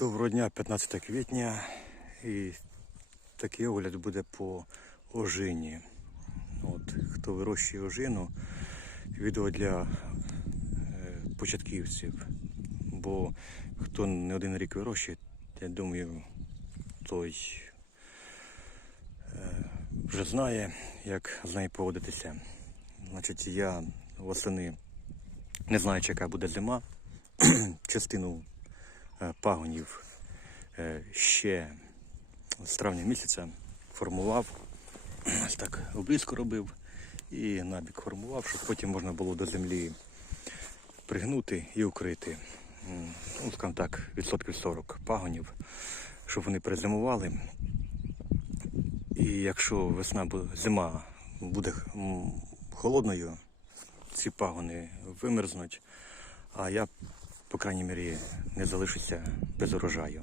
Доброго дня, 15 квітня. І такий огляд буде по ожині. От, хто вирощує ожину, відео для е, початківців. Бо хто не один рік вирощує, я думаю, той е, вже знає, як з нею поводитися. Значить, я восени, не знаючи, яка буде зима, частину пагонів е, ще з травня місяця формував, ось так обрізку робив і набік формував, щоб потім можна було до землі пригнути і укрити. Ну, скажімо так, відсотків 40 пагонів, щоб вони перезимували. І якщо весна зима буде холодною, ці пагони вимерзнуть, а я, по крайній мірі, не залишуся без урожаю.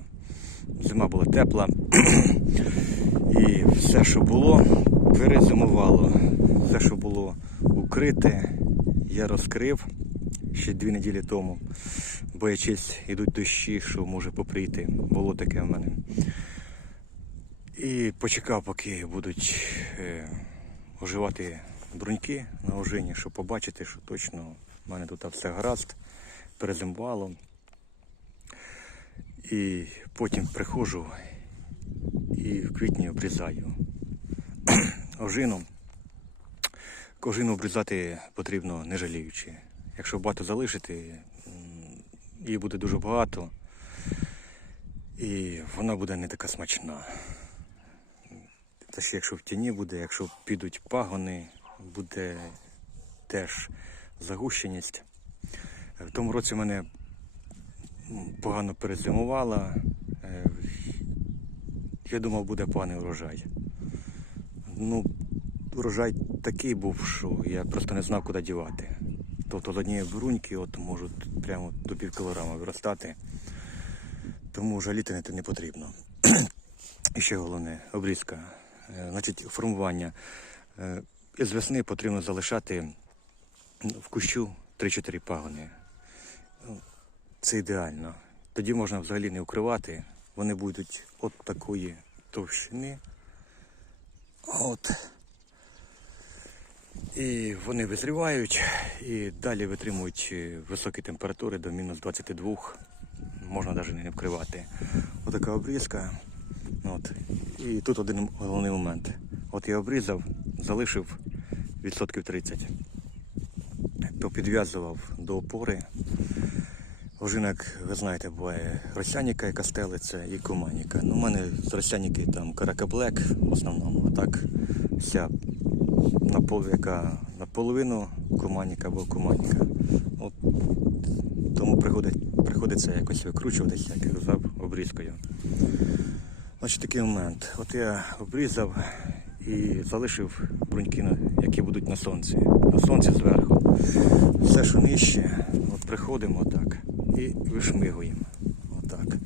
Зима була тепла, і все, що було, перезимувало. Все, що було укрите, я розкрив ще дві неділі тому, боячись, йдуть дощі, що може поприйти. Було таке в мене. І почекав, поки будуть е, оживати бруньки на ожині, щоб побачити, що точно в мене тут все гаразд, перезимувало. І потім приходжу і в квітні обрізаю ожину. Ожину обрізати потрібно не жаліючи. Якщо багато залишити, її буде дуже багато, і вона буде не така смачна. Та ще якщо в тіні буде, якщо підуть пагони, буде теж загущеність. В тому році мене погано перезимувала. Е, Я думав, буде поганий урожай. Ну, урожай такий був, що я просто не знав, куди дівати. Тобто з однієї бруньки от можуть прямо до пів кілограма виростати. Тому жаліти не- потрібно. І ще головне обрізка. Е, Значить, формування. Е, Із весни потрібно залишати в кущу 3-4 пагони. Це ідеально. Тоді можна взагалі не укривати. Вони будуть от такої товщини. От. І вони визрівають і далі витримують е, високі температури до мінус 22. Можна навіть не вкривати. Отака обрізка. От. І тут один головний момент. От я обрізав, залишив відсотків 30. То підв'язував до опори. Ожинок, ви знаєте, буває росяніка, яка стелиться, і куманіка. Ну, у мене з росяніки там каракаблек в основному, а так вся напол, яка наполовину куманіка або куманіка. От, тому приходить, приходиться якось викручуватися, як я казав, обрізкою. Значить, такий момент. От я обрізав і залишив бруньки, які будуть на сонці. На сонці зверху. Все, що нижче, от приходимо так і вишмигуємо. Отак.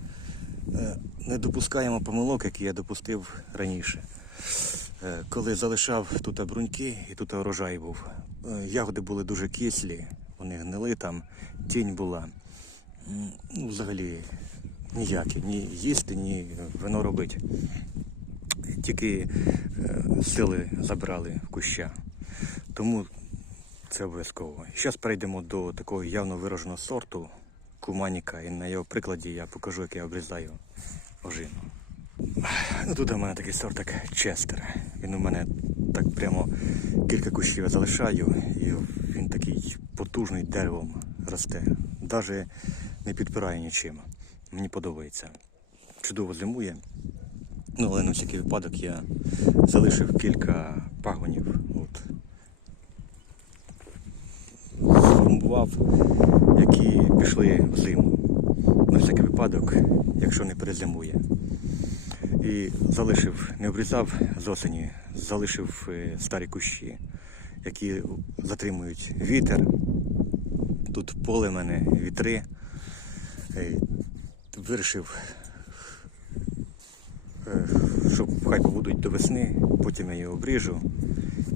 Е, Не допускаємо помилок, які я допустив раніше. Е, Коли залишав тут бруньки і тут урожай був. Е, Ягоди були дуже кислі, вони гнили там, тінь була. Ну, взагалі ніякі, ні їсти, ні вино робити. Тільки сили забрали в куща. Тому це обов'язково. Зараз перейдемо до такого явно вираженого сорту куманіка. І на його прикладі я покажу, як я обрізаю ожину. Ну, тут у мене такий сорт, як Честер. Він у мене так прямо кілька кущів залишаю, і він такий потужний деревом росте. Навіть не підпирає нічим. Мені подобається. Чудово зимує. Ну, але на всякий випадок я залишив кілька пагонів. От. Які пішли в зиму. На всякий випадок, якщо не перезимує. І залишив, не обрізав з осені, залишив е, старі кущі, які затримують вітер. Тут поле в мене, вітри. Е, Вирішив, е, щоб хай побудуть до весни, потім я його обріжу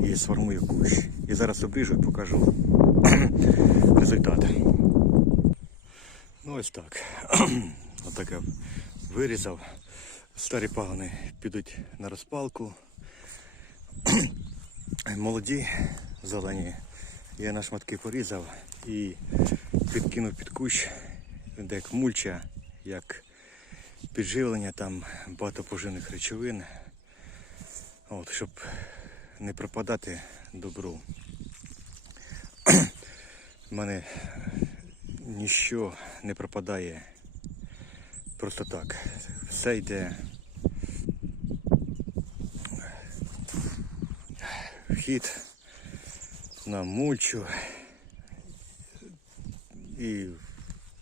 і сформую кущ. І зараз обріжу і покажу результат. Ну ось так. Отак я вирізав. Старі пагони підуть на розпалку. Молоді зелені. Я на шматки порізав і підкинув під кущ, де як мульча, як підживлення, там багато поживних речовин. От, щоб не пропадати добру. У мене ніщо не пропадає просто так. Все йде в хід на мульчу і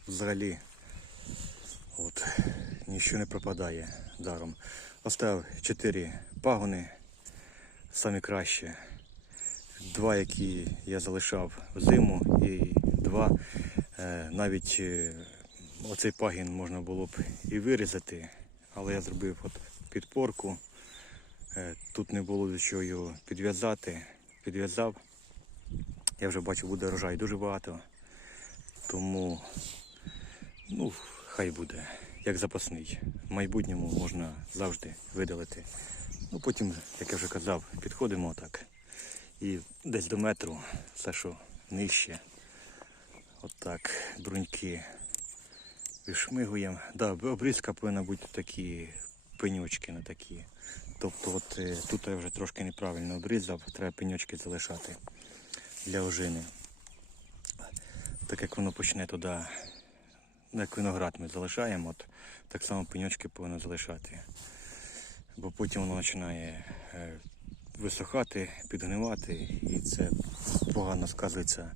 взагалі от, нічого не пропадає даром. Оставив 4 пагони, самі краще. Два, які я залишав зиму, і два е, навіть е, оцей пагін можна було б і вирізати, але я зробив от підпорку. Е, Тут не було до чого його підв'язати. Підв'язав. Я вже бачу, буде рожай дуже багато. Тому ну, хай буде, як запасний. В майбутньому можна завжди видалити. Ну, потім, як я вже казав, підходимо так. І десь до метру, все, що нижче. Отак, бруньки вишмигуємо. Да, обрізка повинна бути такі пеньочки на такі. Тобто от е, тут я вже трошки неправильно обрізав, треба пеньочки залишати для ожини. Так як воно почне туди, ну, як виноград ми залишаємо, от, так само пеньочки повинно залишати. Бо потім воно починає е, висохати, підгнивати, і це погано сказується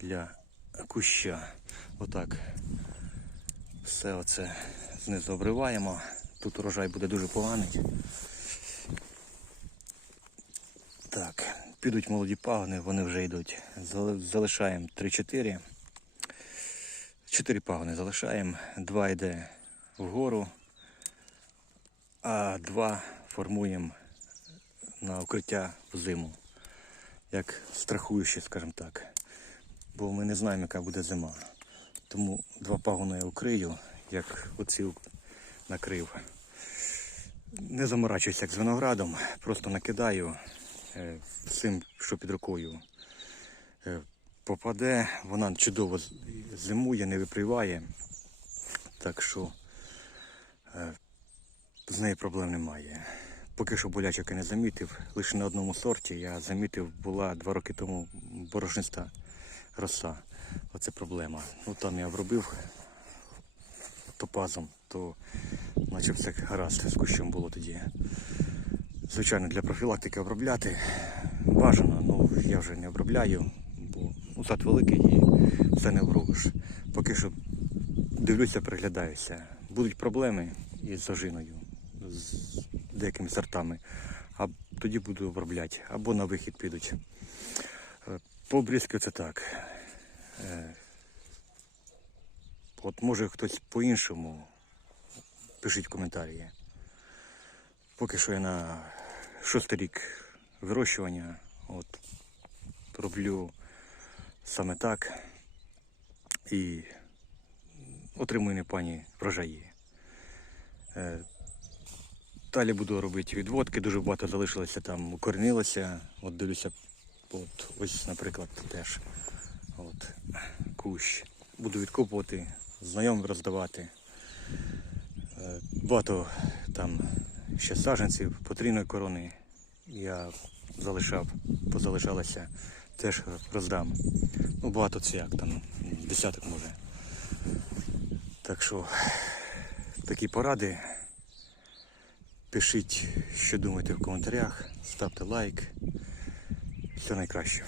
для куща. Отак. Все оце знизу обриваємо. Тут урожай буде дуже поганий. Так, підуть молоді пагони, вони вже йдуть. Залишаємо 3-4. 4 пагони залишаємо, два йде вгору, а два формуємо на укриття в зиму. Як страхуючи, скажімо так. Бо ми не знаємо, яка буде зима. Тому два пагони я укрию, як оці накрив. Не заморачуюся як з виноградом, просто накидаю е, всім, що під рукою е, попаде. Вона чудово зимує, не виприває. Так що е, з нею проблем немає. Поки що болячок я не замітив. Лише на одному сорті я замітив, була два роки тому борошниста роса. Оце проблема. Ну там я обробив топазом, то наче все гаразд з кущем було тоді. Звичайно, для профілактики обробляти бажано, ну я вже не обробляю, бо ну, сад великий і все не обробиш. Поки що дивлюся, приглядаюся. Будуть проблеми із зажиною, деякими сортами, а тоді буду обробляти або на вихід підуть. Е, По обрізки це так. Е, От може хтось по-іншому, пишіть в коментарі. Поки що я на шостий рік вирощування. От, роблю саме так і отримую непані врожаї. Далі буду робити відводки, дуже багато залишилося там, укорінилося. От дивлюся, от, ось, наприклад, теж от, кущ. Буду відкопувати, знайомим роздавати. Е, Багато там ще саджанців, потрійної корони я залишав, позалишалося, теж роздам. Ну, багато як там, десяток може. Так що такі поради. Пишіть, що думаєте в коментарях, ставте лайк. Все найкраще.